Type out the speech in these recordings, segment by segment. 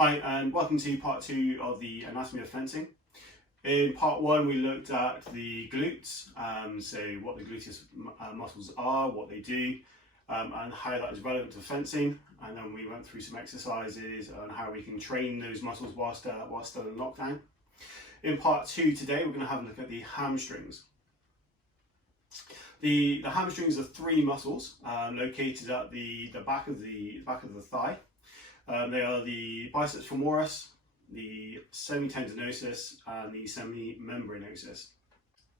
Hi, and welcome to part 2 of the anatomy of fencing. In part 1 we looked at the glutes, so what the gluteus muscles are, what they do, and how that is relevant to fencing. And then we went through some exercises on how we can train those muscles whilst still in lockdown. In part 2 today we're going to have a look at the hamstrings. The hamstrings are 3 muscles located at the back of the thigh. They are the biceps femoris, the semitendinosus, and the semimembranosus.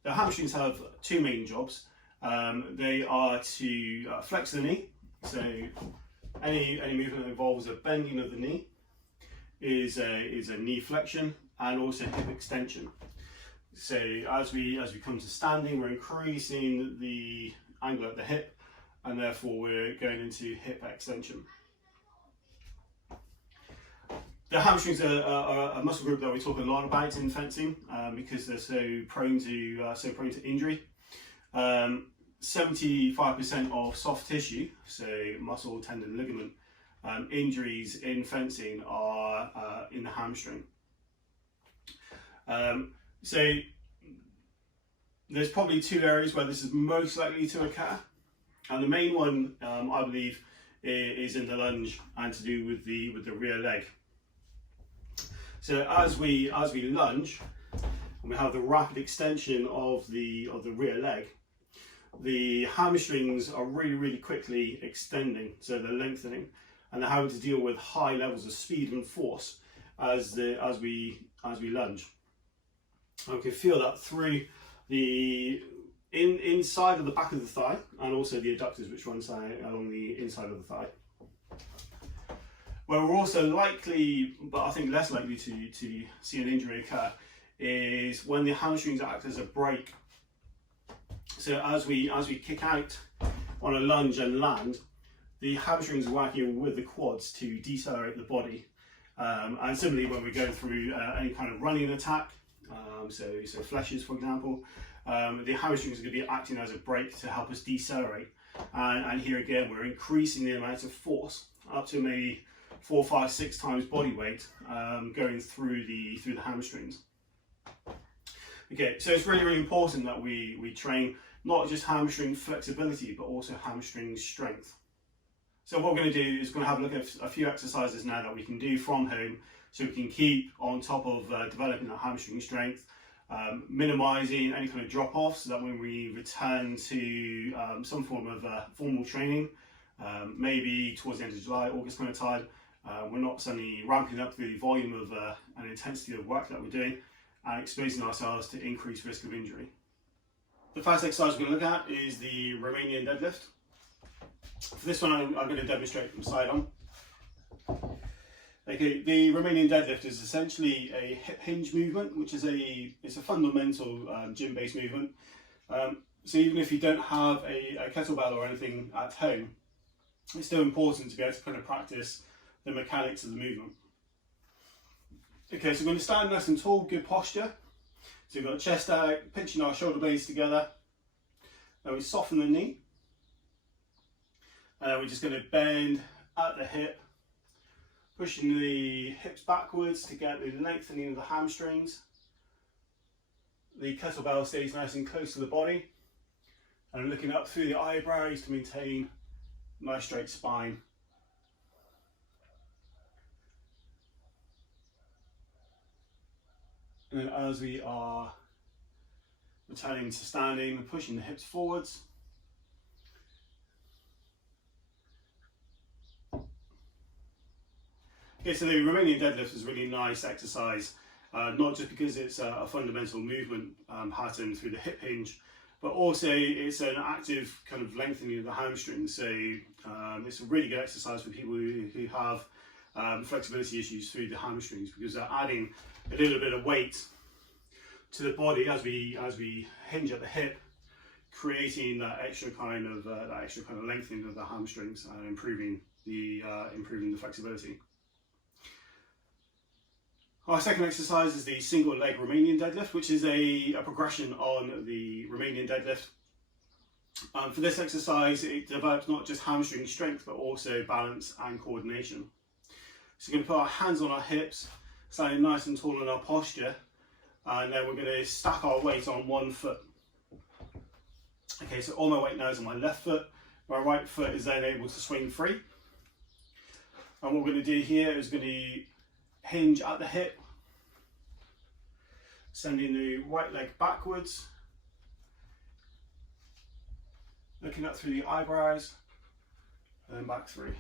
The hamstrings have 2 main jobs. They are to flex the knee, so any movement that involves a bending of the knee is a knee flexion, and also hip extension. So as we come to standing, we're increasing the angle at the hip, and therefore we're going into hip extension. The hamstrings are a muscle group that we talk a lot about in fencing because they're so prone to injury. 75% of soft tissue, so muscle, tendon, ligament, injuries in fencing are in the hamstring. So there's probably 2 areas where this is most likely to occur, and the main one, I believe, is in the lunge and to do with the rear leg. So as we lunge, and we have the rapid extension of the rear leg, the hamstrings are really quickly extending, so they're lengthening, and they're having to deal with high levels of speed and force as we lunge. And we can feel that through the inside of the back of the thigh, and also the adductors which run along the inside of the thigh. Where we're also likely, but I think less likely to see an injury occur, is when the hamstrings act as a brake. So as we kick out on a lunge and land, the hamstrings are working with the quads to decelerate the body. And similarly, when we're going through any kind of running attack, so flèches, for example, the hamstrings are going to be acting as a brake to help us decelerate. And here again, we're increasing the amount of force up to maybe 4, 5, 6 times body weight going through the hamstrings. Okay, so it's really important that we train not just hamstring flexibility, but also hamstring strength. So what we're going to do is we're going to have a look at a few exercises now that we can do from home, so we can keep on top of developing that hamstring strength, minimizing any kind of drop-off, so that when we return to some form of formal training, maybe towards the end of July, August kind of time, we're not suddenly ramping up the volume of and intensity of work that we're doing and exposing ourselves to increased risk of injury. The first exercise we're going to look at is the Romanian deadlift. For this one, I'm going to demonstrate from side on. Okay, the Romanian deadlift is essentially a hip hinge movement, which is a fundamental gym-based movement. So even if you don't have a kettlebell or anything at home, it's still important to be able to kind of practice the mechanics of the movement. Okay, so we're going to stand nice and tall, good posture. So we've got chest out, pinching our shoulder blades together. Then we soften the knee. And then we're just going to bend at the hip, pushing the hips backwards to get the lengthening of the hamstrings. The kettlebell stays nice and close to the body. And looking up through the eyebrows to maintain a nice straight spine. And then as we are returning to standing, pushing the hips forwards. Okay, so the Romanian deadlift is a really nice exercise, not just because it's a fundamental movement pattern through the hip hinge, but also it's an active kind of lengthening of the hamstrings. So it's a really good exercise for people who have flexibility issues through the hamstrings, because they're adding a little bit of weight to the body as we hinge at the hip, creating that extra kind of lengthening of the hamstrings and improving the flexibility. Our second exercise is the single leg Romanian deadlift, which is a progression on the Romanian deadlift. For this exercise, it develops not just hamstring strength, but also balance and coordination. So we're going to put our hands on our hips, standing nice and tall in our posture, and then we're going to stack our weight on one foot. Okay, so all my weight now is on my left foot. My right foot is then able to swing free. And what we're going to do here is going to hinge at the hip, sending the right leg backwards, looking up through the eyebrows, and then back through.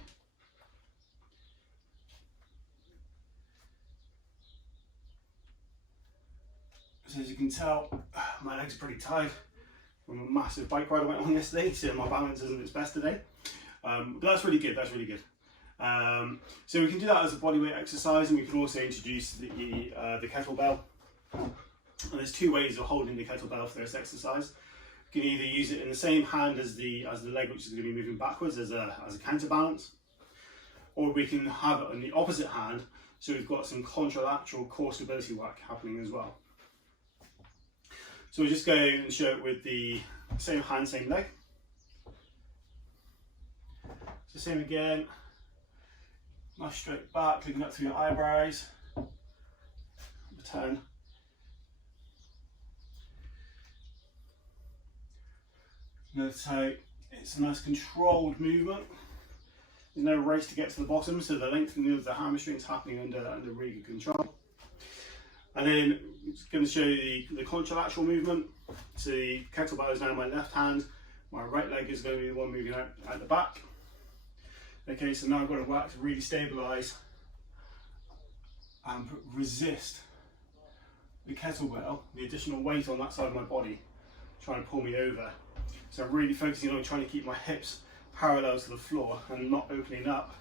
So as you can tell, my legs are pretty tired from a massive bike ride I went on yesterday, so my balance isn't its best today. But that's really good, that's really good. So we can do that as a bodyweight exercise, and we can also introduce the kettlebell. And there's two ways of holding the kettlebell for this exercise. You can either use it in the same hand as the leg, which is going to be moving backwards as a counterbalance, or we can have it on the opposite hand, so we've got some contralateral core stability work happening as well. So we'll just go and show it with the same hand, same leg. So same again, nice straight back, looking up through your eyebrows, return. Notice how it's a nice controlled movement. There's no race to get to the bottom, so the lengthening of the hamstrings happening under really good control. And then it's going to show you the contralateral movement. So the kettlebell is now in my left hand, my right leg is going to be the one moving out the back. Okay, so now I've got to work to really stabilise and resist the kettlebell, the additional weight on that side of my body, trying to pull me over. So I'm really focusing on trying to keep my hips parallel to the floor and not opening up.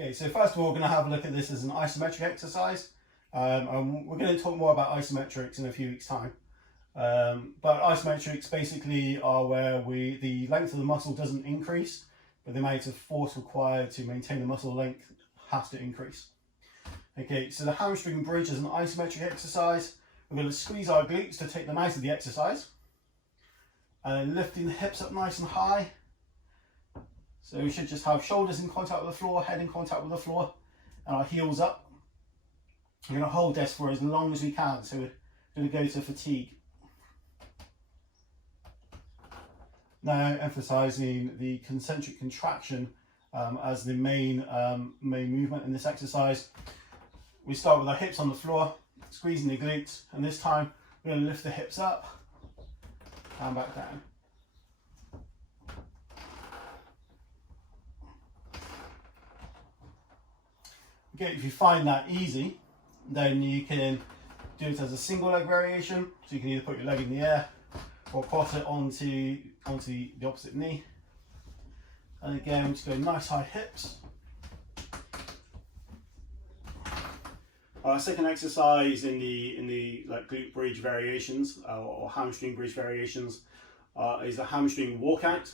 Okay, so first of all, we're going to have a look at this as an isometric exercise. And we're going to talk more about isometrics in a few weeks' time. But isometrics basically are where the length of the muscle doesn't increase, but the amount of force required to maintain the muscle length has to increase. Okay, so the hamstring bridge is an isometric exercise. We're going to squeeze our glutes to take them out of the exercise. And lifting the hips up nice and high. So we should just have shoulders in contact with the floor, head in contact with the floor, and our heels up. We're going to hold this for as long as we can, so we're going to go to fatigue. Now emphasising the concentric contraction as the main movement in this exercise. We start with our hips on the floor, squeezing the glutes, and this time we're going to lift the hips up and back down. Okay, if you find that easy, then you can do it as a single leg variation. So you can either put your leg in the air or cross it onto the opposite knee. And again, just go nice high hips. Our second exercise in the glute bridge variations or hamstring bridge variations is the hamstring walkout.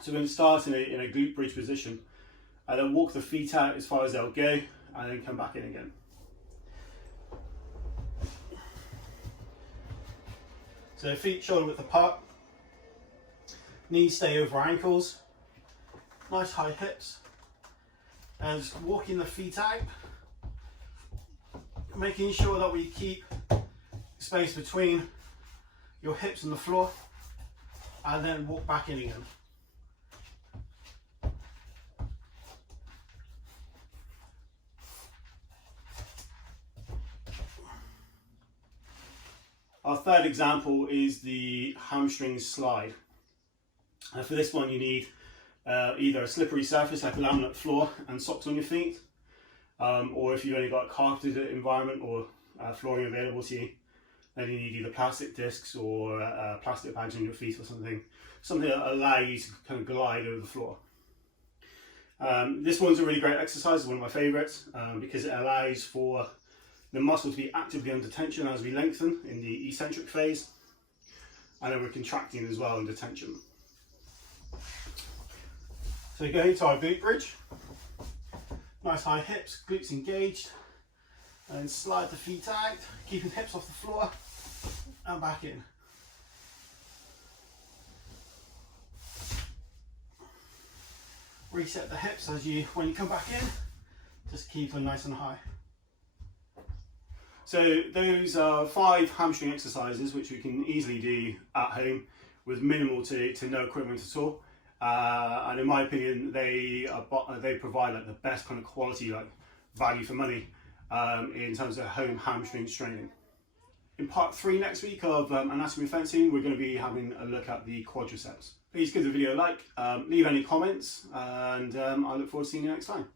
So we're going to start in a glute bridge position, and then walk the feet out as far as they'll go, and then come back in again. So feet shoulder width apart, knees stay over ankles, nice high hips, and just walking the feet out, making sure that we keep space between your hips and the floor, and then walk back in again. Our third example is the hamstring slide. And for this one you need either a slippery surface like a laminate floor and socks on your feet, or if you've only got a carpeted environment or flooring available to you, then you need either plastic discs or plastic pads on your feet or something that allow you to kind of glide over the floor. This one's a really great exercise, it's one of my favourites, because it allows for the muscle to be actively under tension as we lengthen in the eccentric phase, and then we're contracting as well under tension. So going to our glute bridge, nice high hips, glutes engaged, and then slide the feet out, keeping hips off the floor, and back in. reset the hips when you come back in. Just keep them nice and high. So those are 5 hamstring exercises which we can easily do at home with minimal to no equipment at all. And in my opinion, they provide like the best kind of quality, like value for money in terms of home hamstring training. In part 3 next week of anatomy of fencing, we're going to be having a look at the quadriceps. Please give the video a like, leave any comments, and I look forward to seeing you next time.